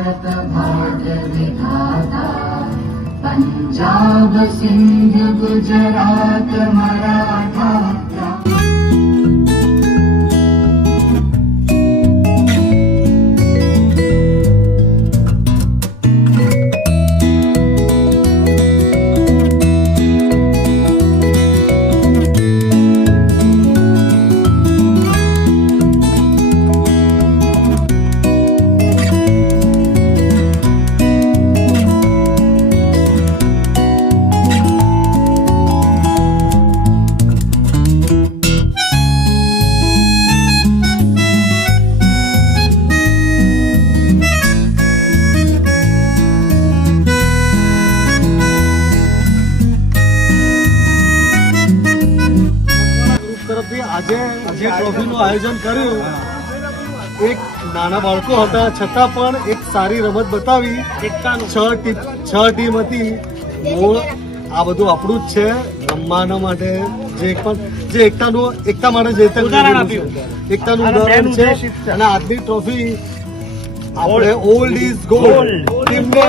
भारत भाग्य विधाता पंजाब सिंध गुजरात मराठा આજે જે ટ્રોફીનું આયોજન કર્યું, એક નાના બાળકો હતા છતાં પણ એક સારી રમત બતાવી. છ ટીમ હતી. મૂળ આ બધું આપણું જ છે રમવાના માટે. જે એકતા માટે જે ઉદાહરણ આપ્યું, એકતાનું ઉદાહરણ છે. અને આજની ટ્રોફી આપણે ઓલ્ડ ઇઝ ગોલ્ડ ટીમને